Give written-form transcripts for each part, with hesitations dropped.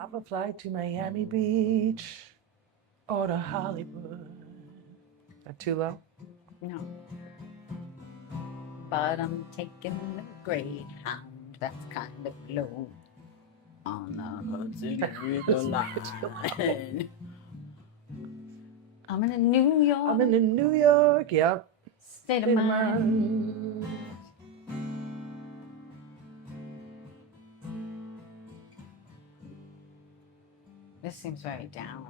Hop a flight to Miami Beach or to Hollywood. Not too low? No. But I'm taking the Greyhound. That's kind of low on the Hudson River line. I'm in a New York. I'm in New York, yep. State of mind. This seems very down.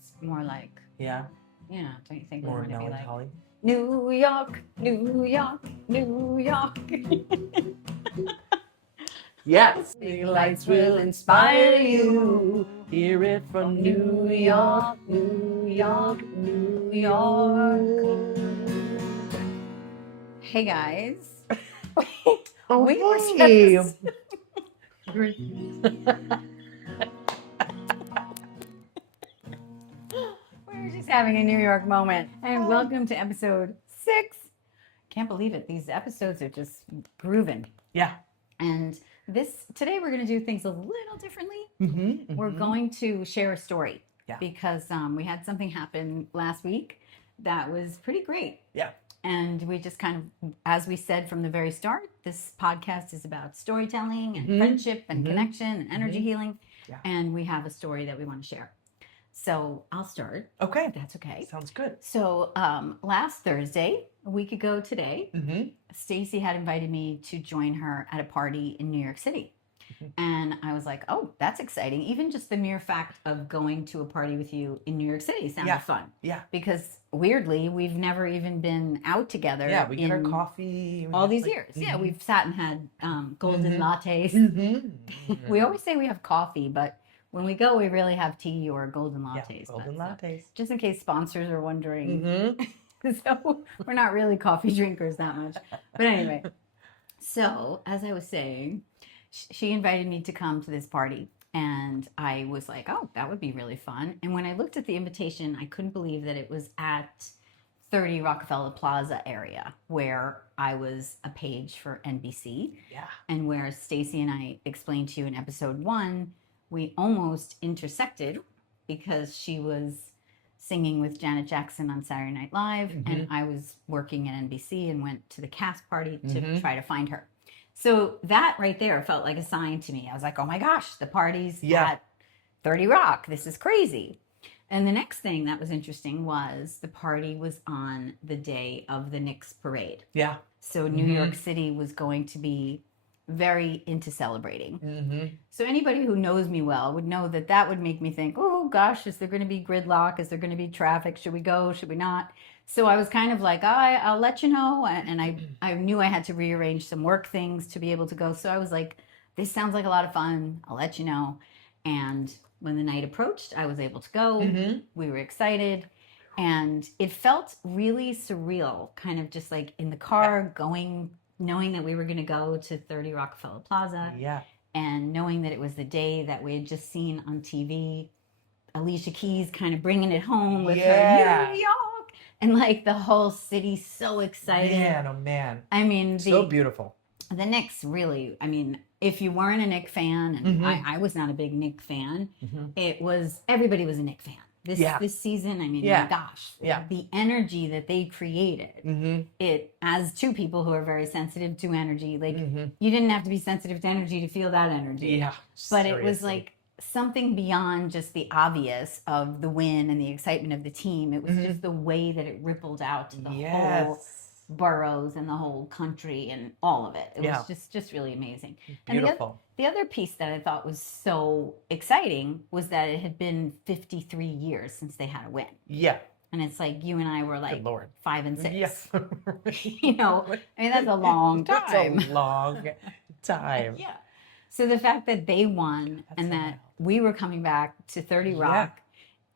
It's more like, Yeah, don't you think more we want to be like melancholy. New York, New York, New York. Yes, the lights will inspire you. Hear it from New York, New York, New York. Hey guys. Oh, We were hey. just We're just having a New York moment. And welcome to episode 6. Can't believe it. These episodes are just grooving. Yeah. And today we're going to do things a little differently. We're going to share a story. Yeah. Because we had something happen last week that was pretty great. Yeah. And we just kind of, as we said from the very start, this podcast is about storytelling and friendship and connection and energy healing. Yeah. And we have a story that we want to share. So I'll start. Okay. If that's okay. Sounds good. So last Thursday, a week ago today, Stacy had invited me to join her at a party in New York City. And I was like, oh, that's exciting. Even just the mere fact of going to a party with you in New York City sounded fun. Yeah. Because weirdly, we've never even been out together. Yeah, we get our coffee. All these years. Yeah, we've sat and had golden lattes. We always say we have coffee, but when we go, we really have tea or golden lattes. Yeah, golden lattes. Just in case sponsors are wondering. So we're not really coffee drinkers that much. But anyway, so as I was saying, she invited me to come to this party. And I was like, oh, that would be really fun. And when I looked at the invitation, I couldn't believe that it was at 30 Rockefeller Plaza area, where I was a page for NBC. Yeah. And where Stacy and I explained to you in episode 1, we almost intersected because she was singing with Janet Jackson on Saturday Night Live, and I was working at NBC and went to the cast party to try to find her. So that right there felt like a sign to me. I was like, oh my gosh, the party's at 30 Rock. This is crazy. And the next thing that was interesting was the party was on the day of the Knicks parade. Yeah. So New York City was going to be very into celebrating. So anybody who knows me well would know that that would make me think, oh gosh, is there going to be gridlock? Is there going to be traffic? Should we go? Should we not? So I was kind of like, I'll let you know. And I knew I had to rearrange some work things to be able to go. So I was like, this sounds like a lot of fun. I'll let you know. And when the night approached, I was able to go. We were excited. And it felt really surreal, kind of just like in the car going, knowing that we were going to go to 30 Rockefeller Plaza. Yeah. And knowing that it was the day that we had just seen on TV, Alicia Keys kind of bringing it home with her New York. And like the whole city so excited. Man, oh man. I mean, so beautiful. The Knicks really, I mean, if you weren't a Knicks fan, and I was not a big Knicks fan, it was, everybody was a Knicks fan. This season, I mean, my gosh, the energy that they created, it, as two people who are very sensitive to energy, like you didn't have to be sensitive to energy to feel that energy. Yeah. But it was like something beyond just the obvious of the win and the excitement of the team. It was just the way that it rippled out to the whole boroughs and the whole country and all of it. It was just really amazing. Beautiful. And the other piece that I thought was so exciting was that it had been 53 years since they had a win. Yeah. And it's like you and I were like 5 and 6. Yes. You know, I mean, that's a long time. That's a long time. Yeah. So the fact that they won and that we were coming back to 30 Rock,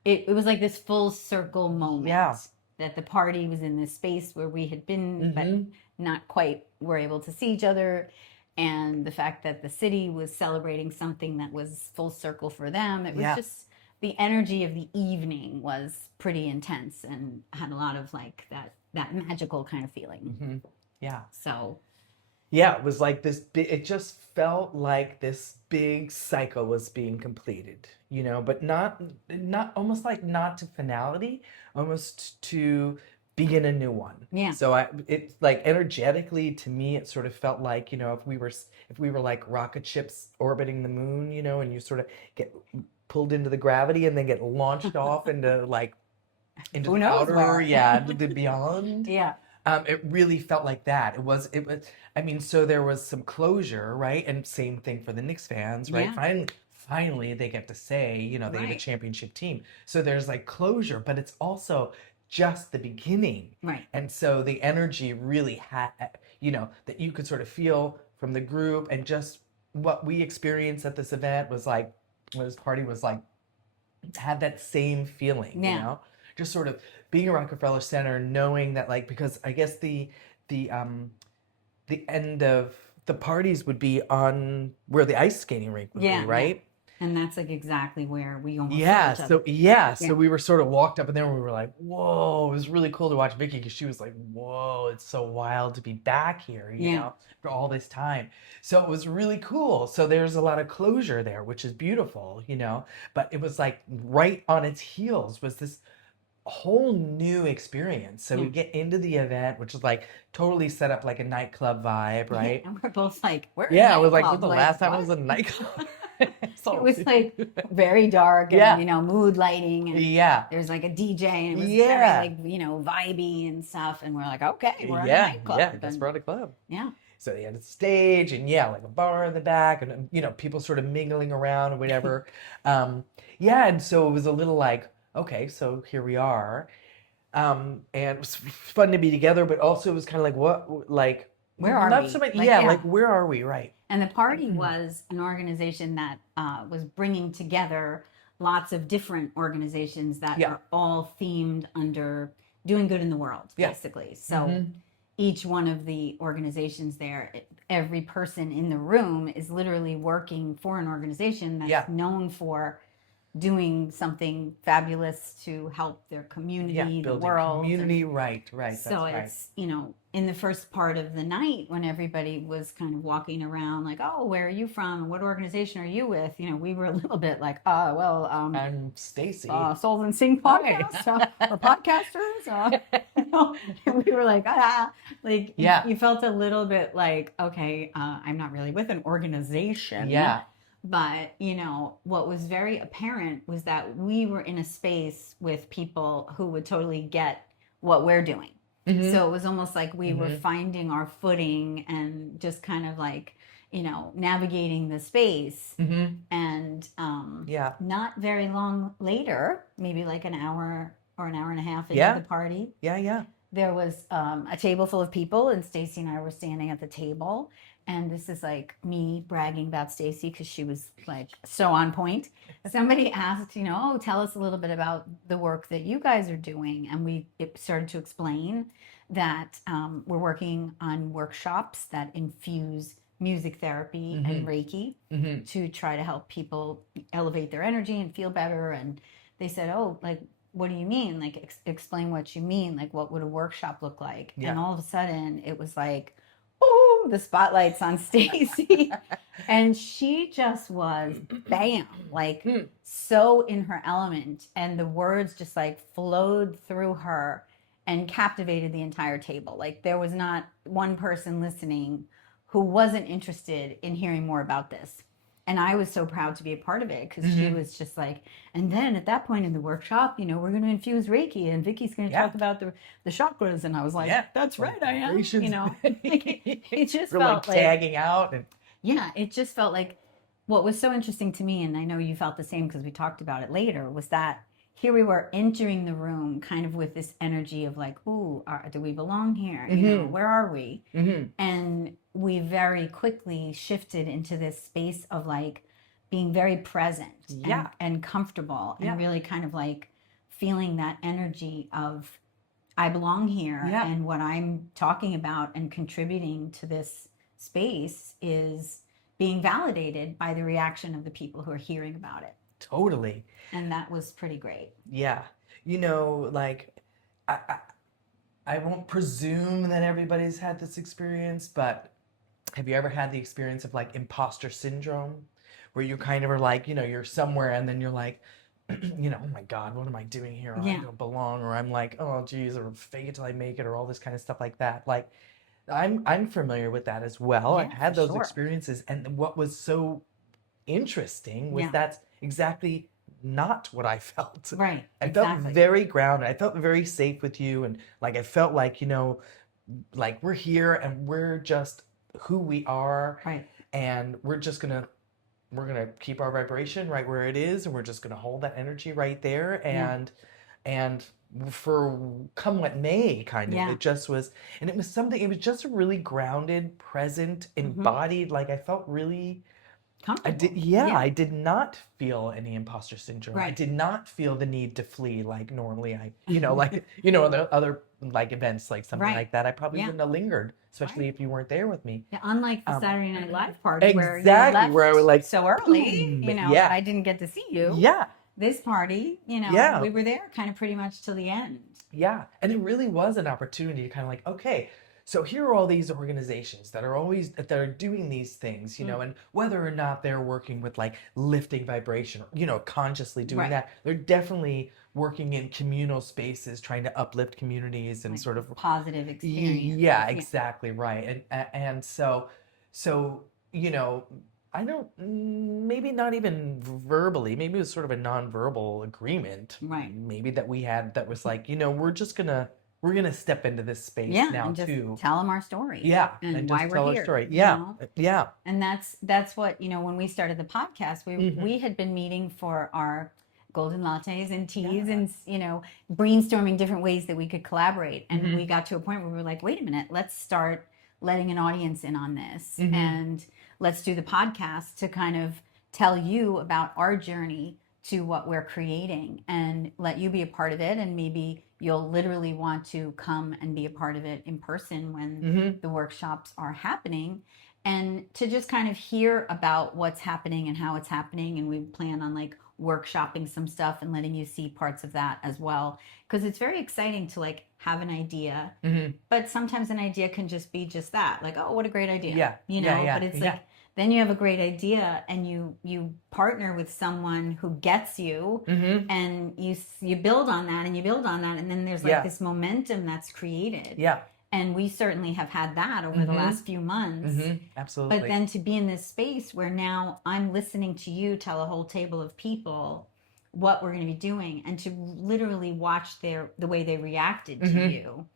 it was like this full circle moment. Yeah. That the party was in this space where we had been, but not quite were able to see each other. And the fact that the city was celebrating something that was full circle for them. It was just, the energy of the evening was pretty intense and had a lot of like that magical kind of feeling. Yeah. So Yeah, it was like this big, it just felt like this big cycle was being completed, but not almost like not to finality, almost to begin a new one. Yeah. So it's like energetically to me, it sort of felt like, if we were like rocket ships orbiting the moon, and you sort of get pulled into the gravity and then get launched off into Who the knows outer, where? yeah, into the beyond. Yeah. It really felt like that. I mean, so there was some closure, right? And same thing for the Knicks fans, right? Yeah. Finally, they get to say, they have a Right. championship team. So there's like closure, but it's also just the beginning. Right. And so the energy really had, that you could sort of feel from the group, and just what we experienced at this event was like, this party was like, had that same feeling, Yeah. just sort of being a Rockefeller Center, knowing that, like, because I guess the end of the parties would be on where the ice skating rink would Yeah, be, right? And that's like exactly where we almost Yeah, saw each so other. so we were sort of walked up, and then we were like, whoa, it was really cool to watch Vicky, because she was like, whoa, it's so wild to be back here, Yeah. for all this time. So it was really cool. So there's a lot of closure there, which is beautiful, but it was like right on its heels was this whole new experience. So we Yeah. get into the event, which is like totally set up like a nightclub vibe, right? And we're both like, we're Yeah, I in a was like, nightclub. the last time I what? was in a nightclub. It was like very dark and, Yeah. mood lighting. And Yeah. there's like a DJ and it was Yeah. very like, vibey and stuff. And we're like, okay, we're in a Yeah, nightclub. yeah, that's And- we're at a club. yeah. So they had a stage, and yeah, like a bar in the back, and people sort of mingling around or whatever. Yeah, and so it was a little like, okay, so here we are. And it was fun to be together, but also it was kind of like, what, like, Where are not we? so much, Like, yeah, yeah. like, where are we, right? And the party was an organization that was bringing together lots of different organizations that Yeah. are all themed under doing good in the world, Yeah. basically. So each one of the organizations there, every person in the room is literally working for an organization that's Yeah. known for doing something fabulous to help their community, Yeah, the building world. community, right, So that's right. it's, in the first part of the night when everybody was kind of walking around like, oh, where are you from? What organization are you with? We were a little bit like, I'm Stacy. Souls and Sing podcast, or podcasters. And we were like, like, Yeah. you felt a little bit like, okay, I'm not really with an organization. Yeah. But, what was very apparent was that we were in a space with people who would totally get what we're doing. So it was almost like we were finding our footing and just kind of like, navigating the space. And Yeah. not very long later, maybe like an hour or an hour and a half into Yeah. the party, Yeah. there was a table full of people, and Stacy and I were standing at the table. And this is like me bragging about Stacy because she was like so on point. Somebody asked, oh, tell us a little bit about the work that you guys are doing. And we started to explain that we're working on workshops that infuse music therapy and Reiki to try to help people elevate their energy and feel better. And they said, oh, like, what do you mean? Like, explain what you mean. Like, what would a workshop look like? Yeah. And all of a sudden, it was like, oh, the spotlight's on Stacy. And she just was, bam, like so in her element. And the words just like flowed through her and captivated the entire table. Like, there was not one person listening who wasn't interested in hearing more about this. And I was so proud to be a part of it because she was just like, and then at that point in the workshop, we're going to infuse Reiki and Vicky's going to talk about the chakras. And I was like, that's right, I am. It just We're felt like tagging out. And yeah, it just felt like what was so interesting to me, and I know you felt the same because we talked about it later, was that here we were entering the room kind of with this energy of like, ooh, do we belong here? Where are we? And we very quickly shifted into this space of like being very present and comfortable and really kind of like feeling that energy of I belong here and what I'm talking about and contributing to this space is being validated by the reaction of the people who are hearing about it. Totally. And that was pretty great. Yeah. Like, I won't presume that everybody's had this experience, but have you ever had the experience of like imposter syndrome, where you kind of are like, you're somewhere and then you're like, oh my God, what am I doing here? Or I Yeah. don't belong, or I'm like, oh geez, or fake it till I make it, or all this kind of stuff like that. Like, I'm familiar with that as well. I've Yeah, had for those sure. experiences, and what was so interesting was Yeah. that's exactly not what I felt. Right. I felt Exactly. very grounded. I felt very safe with you, and like I felt like, like we're here and we're just who we are, Right. and we're gonna keep our vibration right where it is, and we're just gonna hold that energy right there, and for come what may, kind of. Yeah. It just was, and it was just really grounded, present, embodied. Like I felt really Comfortable. I did not feel any imposter syndrome. I Right. did not feel the need to flee like normally like, the other like events, like something Right. like that. I probably Yeah. wouldn't have lingered, especially Right. if you weren't there with me. Yeah, unlike the Saturday Night Live party where you Exactly, left where I was like, so early, boom, and yeah. I didn't get to see you. Yeah, This party, Yeah. we were there kind of pretty much till the end. yeah. And it really was an opportunity to kind of like, okay, so here are all these organizations that are doing these things, and whether or not they're working with like lifting vibration, or, consciously doing Right. that, they're definitely working in communal spaces, trying to uplift communities and Like sort of, positive experience. yeah, exactly right. And so, I don't, maybe not even verbally, maybe it was sort of a nonverbal agreement, Right. maybe that we had, that was like, we're gonna step into this space Yeah, now and just too. tell them our story. Yeah, and just why we're tell here. our story. you Yeah, know? yeah. And that's what, when we started the podcast, we had been meeting for our golden lattes and teas Yeah. and, brainstorming different ways that we could collaborate. And Mhm. we got to a point where we were like, wait a minute, let's start letting an audience in on this. Mhm. And let's do the podcast to kind of tell you about our journey to what we're creating and let you be a part of it. And maybe you'll literally want to come and be a part of it in person when Mhm. the workshops are happening, and to just kind of hear about what's happening and how it's happening. And we plan on like workshopping some stuff and letting you see parts of that as well, because it's very exciting to like have an idea, Mhm. but sometimes an idea can just be just that, like, oh, what a great idea. Yeah. Yeah. But it's Yeah. like, then you have a great idea and you partner with someone who gets you, Mhm. and you build on that and you build on that, and then there's like Yeah. this momentum that's created. Yeah. And we certainly have had that over the Mhm. last few months. Mhm. Absolutely. But then to be in this space where now I'm listening to you tell a whole table of people what we're going to be doing, and to literally watch the way they reacted to Mhm. you,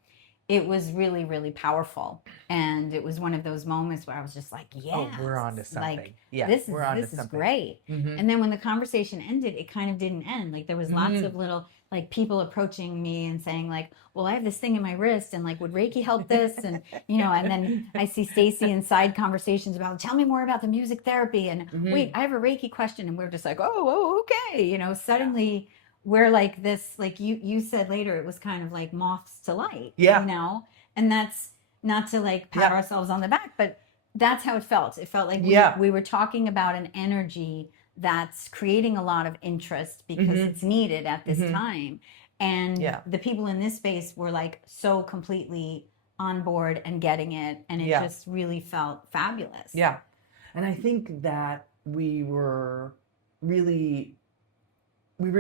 it was really, really powerful. And it was one of those moments where I was just like, yeah, Oh, we're on to something. like, Yeah, this we're on to is something. great. Mhm. And then when the conversation ended, it kind of didn't end. Like there was lots Mhm. of little like people approaching me and saying like, well, I have this thing in my wrist, and like, would Reiki help this? And and then I see Stacy in side conversations about, tell me more about the music therapy, and Mhm. wait, I have a Reiki question, and we're just like, oh, okay. Suddenly we're like this, like you said later, it was kind of like moths to light. Yeah. And that's not to like pat Yeah. ourselves on the back, but that's how it felt. It felt like Yeah. we were talking about an energy that's creating a lot of interest because Mhm. it's needed at this Mhm. time. And Yeah. the people in this space were like so completely on board and getting it. And it Yeah. just really felt fabulous. Yeah. And I think that we were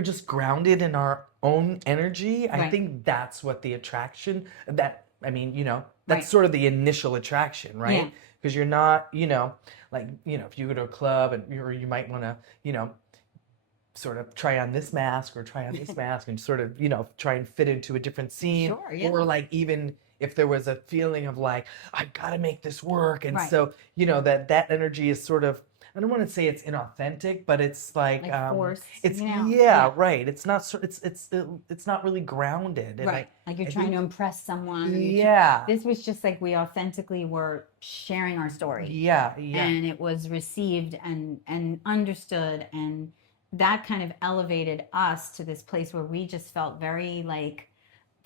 just grounded in our own energy. I Right. think that's what the attraction, that's Right. sort of the initial attraction, Yeah. right? Because you're not, if you go to a club and you might want to, sort of try on this mask or try on this mask and sort of, try and fit into a different scene. Sure, yeah. Or like even if there was a feeling of like, I've got to make this work. And Right. so, that energy is sort of, I don't want to say it's inauthentic, but it's like, forced, it's yeah. right. It's not it's not really grounded. And Right. Like you're trying to impress someone. Yeah. This was just like we authentically were sharing our story. Yeah. And it was received and understood, and that kind of elevated us to this place where we just felt very like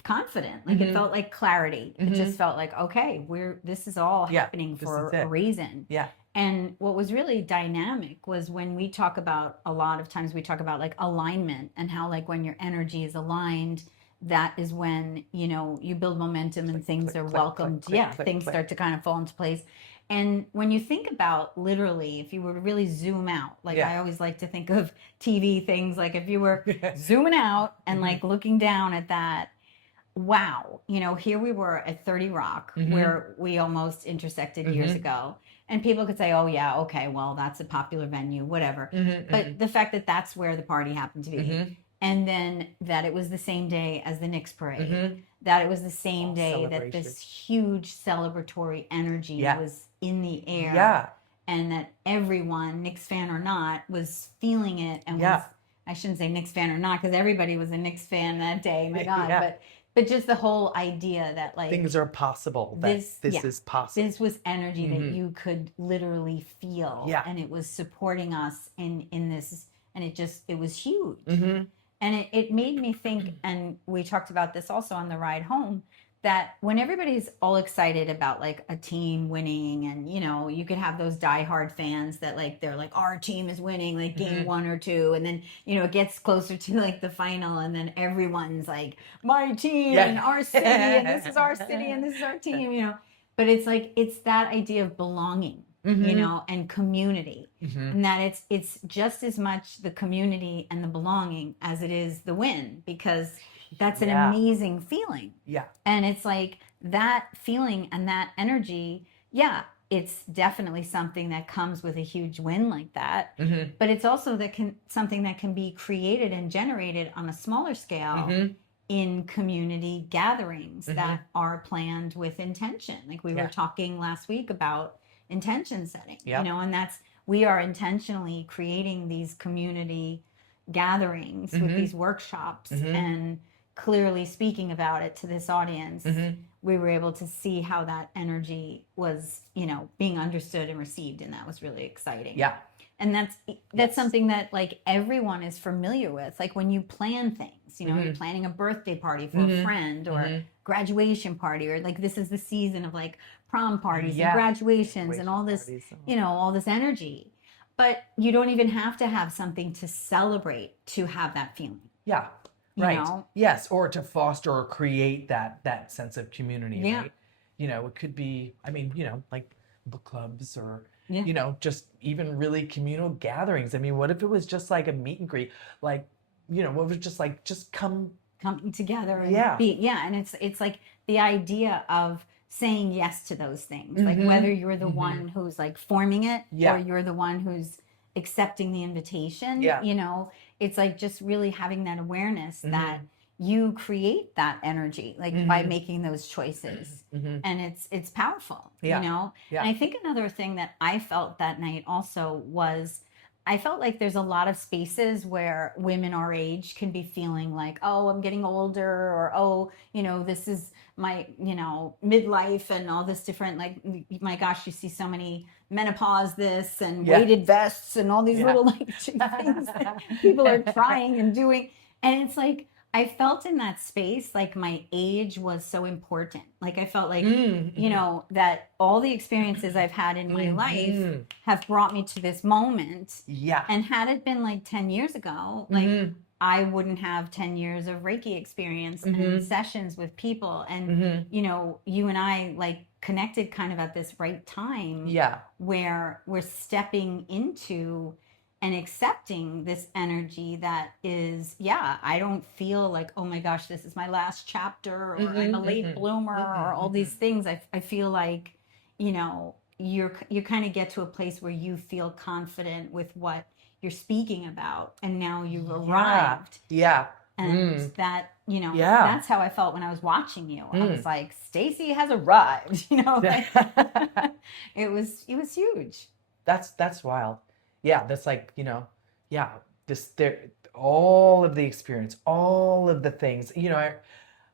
confident. Like it felt like clarity. It just felt like, okay, this is all happening for a reason. Yeah. And what was really dynamic was when we talk about, a lot of times we talk about like alignment, and how like when your energy is aligned, that is when, you build momentum and things click, are click, welcomed. click, Yeah, click, things click. start to kind of fall into place. And when you think about literally, if you were to really zoom out, like I always like to think of TV things, like if you were zooming out and like looking down at that, wow, here we were at 30 Rock, where we almost intersected years ago. And people could say, oh, yeah, okay, well, that's a popular venue, whatever. But the fact that that's where the party happened to be, and then that it was the same day as the Knicks parade, that it was the same day that this huge celebratory energy was in the air, and that everyone, Knicks fan or not, was feeling it and was, I shouldn't say Knicks fan or not, because everybody was a Knicks fan that day, my God, but just the whole idea that like things are possible. This is possible. This was energy that you could literally feel, and it was supporting us in this, and it was huge. And it made me think, and we talked about this also on the ride home, that when everybody's all excited about like a team winning, and you could have those diehard fans that like they're like, our team is winning like game 1 or 2, and then it gets closer to like the final, and then everyone's like, my team and our city, and this is our city and this is our team, but it's like it's that idea of belonging, and community, and that it's just as much the community and the belonging as it is the win, because that's an amazing feeling. And it's like that feeling and that energy, it's definitely something that comes with a huge win like that. But it's also something that can be created and generated on a smaller scale in community gatherings that are planned with intention. Like we were talking last week about intention setting, and we are intentionally creating these community gatherings with these workshops and clearly speaking about it to this audience. We were able to see how that energy was, being understood and received, and that was really exciting. And that's something that like everyone is familiar with. Like when you plan things, you're planning a birthday party for a friend, or graduation party, or like this is the season of like prom parties and graduations and all this, all this energy. But you don't even have to have something to celebrate to have that feeling. Right. Yes, or to foster or create that sense of community. Right? It could be, like book clubs, or just even really communal gatherings. I mean, what if it was just like a meet and greet? Like, what if it was just like coming together and be, and it's like the idea of saying yes to those things. Like whether you're the one who's like forming it, or you're the one who's accepting the invitation, it's like just really having that awareness that you create that energy, like by making those choices. And it's powerful, And I think another thing that I felt that night also was, I felt like there's a lot of spaces where women our age can be feeling like, oh, I'm getting older, or, oh, this is my, midlife and all this different, like, my gosh, you see so many menopause this and weighted vests and all these little like things that people are trying and doing. And it's like, I felt in that space like my age was so important. Like I felt like, that all the experiences I've had in my life have brought me to this moment. And had it been like 10 years ago, like I wouldn't have 10 years of Reiki experience and sessions with people. And, you and I like connected kind of at this right time where we're stepping into and accepting this energy that is, I don't feel like, oh my gosh, this is my last chapter, or I'm a late bloomer, or all these things. I feel like, you kind of get to a place where you feel confident with what you're speaking about, and now you've arrived. And that, that's how I felt when I was watching you. I was like, Stacy has arrived, like, it was huge. That's wild. That's like, all of the experience, all of the things,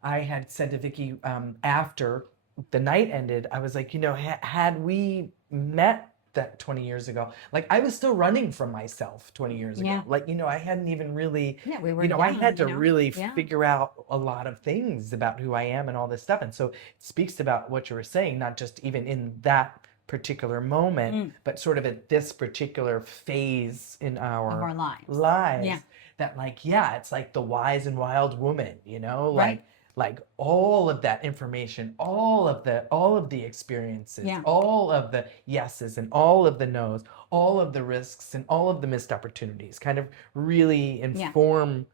I had said to Vicky, after the night ended, I was like, had we met that 20 years ago, like I was still running from myself 20 years ago. Like, I hadn't even really, we were I had to really figure out a lot of things about who I am and all this stuff. And so it speaks about what you were saying, not just even in that particular moment, but sort of at this particular phase in our lives. That like, it's like the wise and wild woman, like like all of that information, all of the experiences, Yeah. all of the yeses and all of the nos, all of the risks and all of the missed opportunities kind of really inform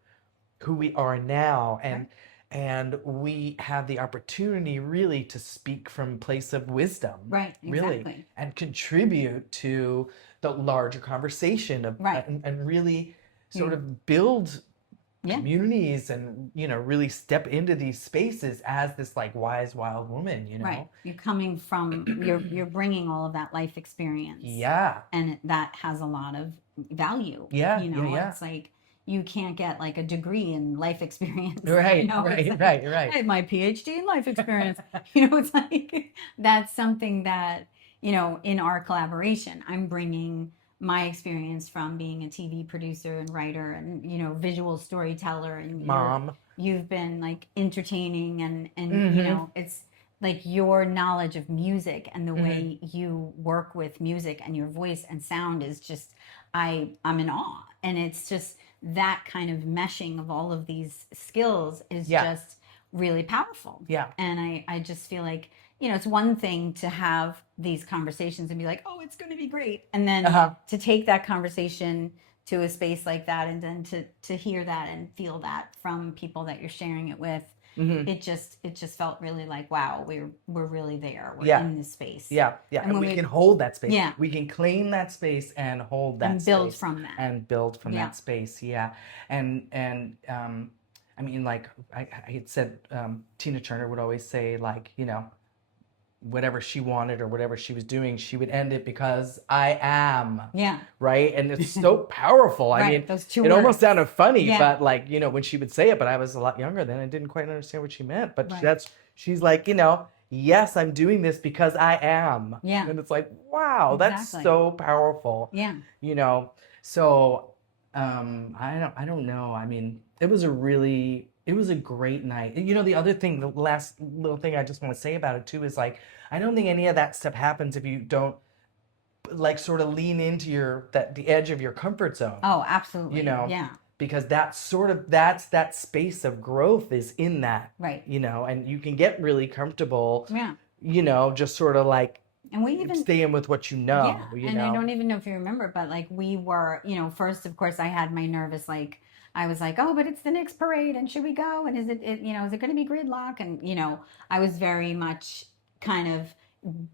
who we are now. And we have the opportunity really to speak from a place of wisdom, Right, really, exactly. and contribute to the larger conversation of, Right. and really sort of build communities and, you know, really step into these spaces as this like wise, wild woman, you know? Right. You're coming from, you're bringing all of that life experience. Yeah. And that has a lot of value. Yeah, You know, yeah. it's like, you can't get like a degree in life experience. Right, you know? right, Like, right. I have my PhD in life experience. You know, it's like, that's something that, you know, in our collaboration, I'm bringing my experience from being a TV producer and writer and, you know, visual storyteller and Mom. you've been like entertaining and you know, it's like your knowledge of music and the way you work with music and your voice and sound is just, I'm in awe. And it's just that kind of meshing of all of these skills is just really powerful. Yeah. And I just feel like, you know, it's one thing to have these conversations and be like, oh, it's going to be great. And then to take that conversation to a space like that and then to hear that and feel that from people that you're sharing it with, it just felt really like, wow, we're really there. We're in this space. Yeah, yeah. And we can hold that space. Yeah. We can claim that space and hold that and space. build from that. And build from that space, yeah. And I mean, like I had said, Tina Turner would always say, like, you know, whatever she wanted or whatever she was doing, she would end it because I am. Yeah. Right? And it's so powerful. I mean, those two it words. almost sounded funny, but like, you know, when she would say it, but I was a lot younger then, I didn't quite understand what she meant. But she's like, you know, yes, I'm doing this because I am. Yeah. And it's like, wow, that's so powerful. Yeah. You know, so I don't know. I mean, it was a great night. You know, the other thing, the last little thing I just want to say about it too is like, I don't think any of that stuff happens if you don't like sort of lean into the edge of your comfort zone. Oh, absolutely. You know, yeah. Because that's that space of growth is in that. Right. You know, and you can get really comfortable. Yeah. You know, just sort of like. And we even staying with what you know. Yeah. You and know? I don't even know if you remember, but like we were, you know, first of course I had my nervous like. I was like, oh, but it's the Knicks parade, and should we go? And is it you know, is it going to be gridlock? And you know, I was very much kind of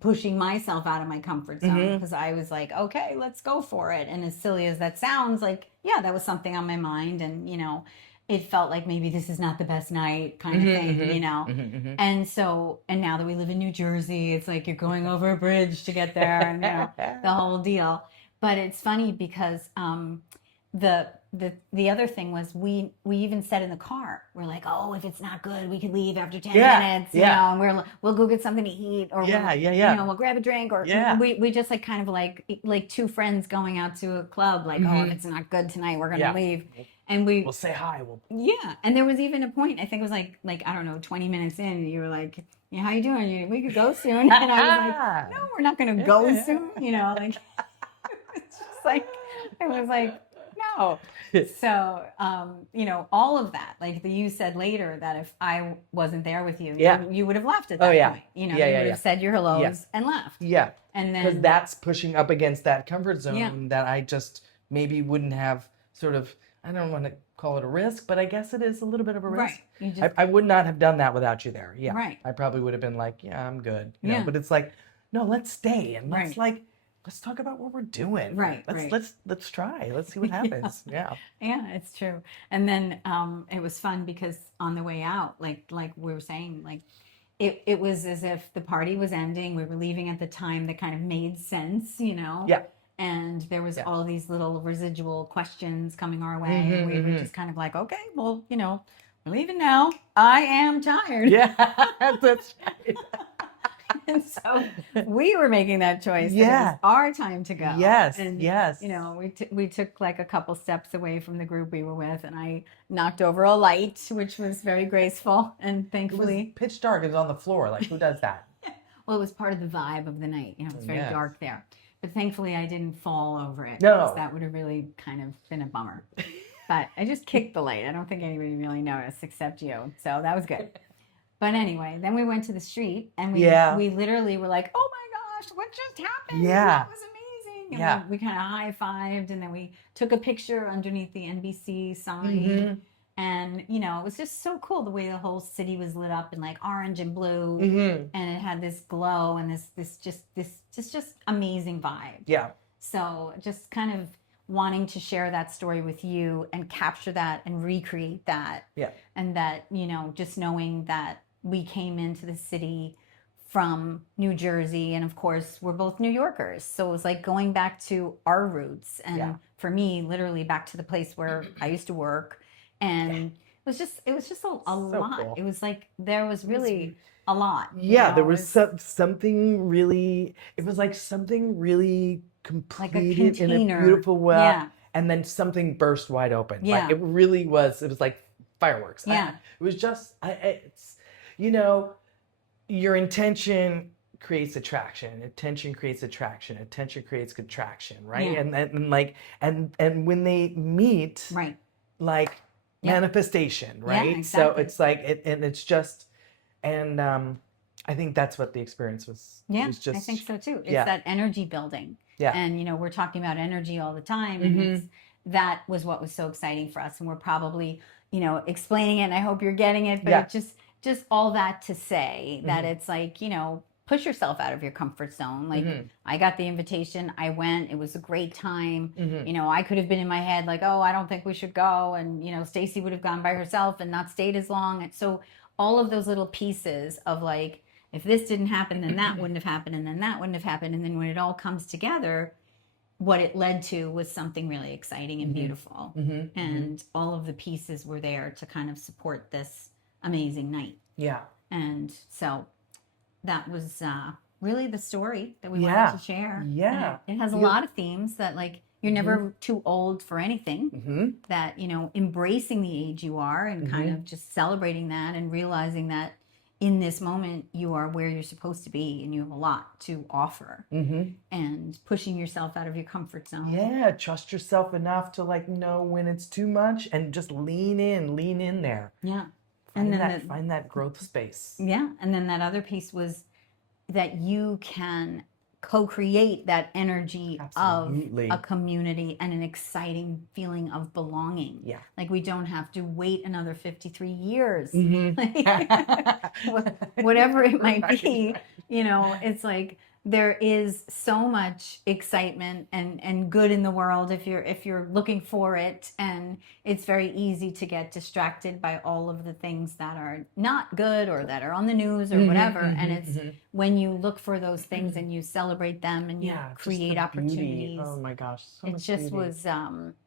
pushing myself out of my comfort zone because I was like, okay, let's go for it. And as silly as that sounds, like, yeah, that was something on my mind, and you know, it felt like maybe this is not the best night kind of thing, you know. And so, and now that we live in New Jersey, it's like you're going over a bridge to get there, and you know, the whole deal. But it's funny because the other thing was we even said in the car, we're like, oh, if it's not good, we could leave after 10 minutes, you know, and we'll go get something to eat, or you know, we'll grab a drink, or we just like kind of like two friends going out to a club, like, oh, if it's not good tonight, we're gonna leave. And we'll say hi. And there was even a point, I think it was like I don't know, 20 minutes in, you were like, yeah, how you doing? We could go soon. And I was like, no, we're not gonna go soon, you know, like it's just like it was like, no. So, you know, all of that, like you said later that if I wasn't there with you, you would have left at that point. You know, you would have said your hellos and left. Yeah. And then because that's pushing up against that comfort zone that I just maybe wouldn't have sort of, I don't want to call it a risk, but I guess it is a little bit of a risk. Right. I would not have done that without you there. Yeah. Right. I probably would have been like, yeah, I'm good. You know, but it's like, no, let's stay and let's talk about what we're doing. Right. Let's try. Let's see what happens. Yeah, it's true. And then it was fun because on the way out, like we were saying, like it was as if the party was ending. We were leaving at the time that kind of made sense, you know. Yeah. And there was all these little residual questions coming our way, and we were just kind of like, okay, well, you know, we're leaving now. I am tired. Yeah, that's right. And so we were making that choice. Yeah. It was our time to go. Yes. And, yes. you know, we took like a couple steps away from the group we were with, and I knocked over a light, which was very graceful. And thankfully, it was pitch dark. It was on the floor. Like, who does that? Well, it was part of the vibe of the night. You know, it was very dark there. But thankfully, I didn't fall over it. No. Because that would have really kind of been a bummer. But I just kicked the light. I don't think anybody really noticed except you. So that was good. But anyway, then we went to the street and we literally were like, oh my gosh, what just happened? Yeah. That was amazing. And we kind of high-fived, and then we took a picture underneath the NBC sign. And, you know, it was just so cool the way the whole city was lit up in like orange and blue. And it had this glow and this just amazing vibe. Yeah. So just kind of wanting to share that story with you and capture that and recreate that. Yeah. And that, you know, just knowing that we came into the city from New Jersey, and of course we're both New Yorkers, so it was like going back to our roots, and for me literally back to the place where I used to work, and it was just a lot. Cool. It was like there was really a lot. Yeah, there was something really, it was like something really completed in a beautiful way. Yeah. And then something burst wide open. Yeah. Like it was like fireworks. Yeah. It was just, it's, you know, your intention creates attraction. Attention creates attraction. Attention creates contraction, right? Yeah. And when they meet, right, like manifestation, right? Yeah, exactly. So it's like, and it's just, and I think that's what the experience was. Yeah, it was just, I think so too. It's yeah. that energy building. Yeah. And, you know, we're talking about energy all the time. And that was what was so exciting for us. And we're probably, you know, explaining it, and I hope you're getting it. But it just all that to say that it's like, you know, push yourself out of your comfort zone. Like I got the invitation, I went, it was a great time. You know, I could have been in my head like, oh, I don't think we should go. And, you know, Stacy would have gone by herself and not stayed as long. And so all of those little pieces of like, if this didn't happen, then that wouldn't have happened, and then that wouldn't have happened. And then when it all comes together, what it led to was something really exciting and beautiful. And all of the pieces were there to kind of support this amazing night. Yeah. And so that was really the story that we wanted to share. Yeah. And it has a lot of themes that, like, you're never too old for anything. That, you know, embracing the age you are and kind of just celebrating that and realizing that in this moment you are where you're supposed to be and you have a lot to offer. And pushing yourself out of your comfort zone. Yeah, trust yourself enough to like know when it's too much and just lean in there. Yeah. Find that growth space. Yeah. And then that other piece was that you can co-create that energy of a community and an exciting feeling of belonging. Yeah. Like we don't have to wait another 53 years. Whatever it might be, you know, it's like there is so much excitement and good in the world if you're looking for it, and it's very easy to get distracted by all of the things that are not good or that are on the news or whatever. And it's when you look for those things and you celebrate them and you create opportunities. Oh my gosh, so it much just beauty. was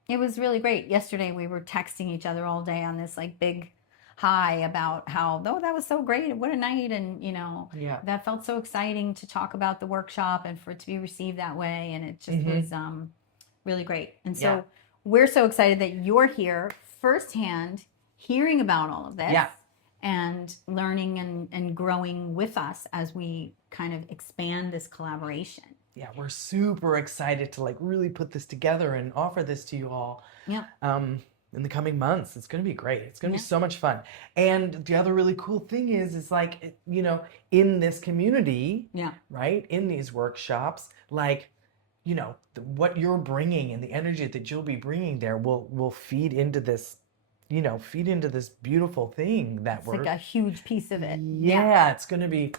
it was really great. Yesterday we were texting each other all day on this like big high about how, oh, that was so great, what a night, and you know, that felt so exciting to talk about the workshop and for it to be received that way, and it just was really great. And so we're so excited that you're here firsthand hearing about all of this and learning and growing with us as we kind of expand this collaboration. Yeah, we're super excited to like really put this together and offer this to you all. In the coming months. It's going to be great. It's going to be so much fun. And the other really cool thing is like, you know, in this community, right, in these workshops, like, you know, what you're bringing and the energy that you'll be bringing there will feed into this, you know, beautiful thing that it's like a huge piece of it. Yeah, it's going to be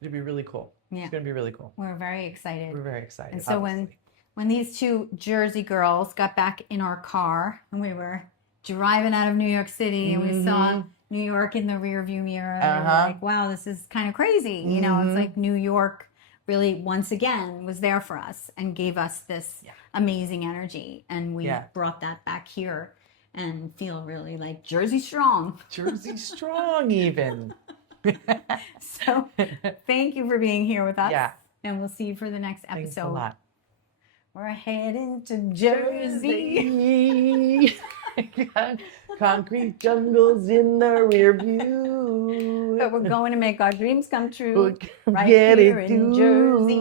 really cool. Yeah. It's going to be really cool. We're very excited. We're very excited. And so when these two Jersey girls got back in our car and we were driving out of New York City and we saw New York in the rearview mirror, and we were like, wow, this is kind of crazy. You know, it's like New York really once again was there for us and gave us this amazing energy, and we brought that back here and feel really like Jersey strong. Jersey strong even. So thank you for being here with us. Yeah. And we'll see you for the next episode. Thanks a lot. We're heading to Jersey. Concrete jungles in the rear view. But we're going to make our dreams come true. We'll right get here it in Jersey.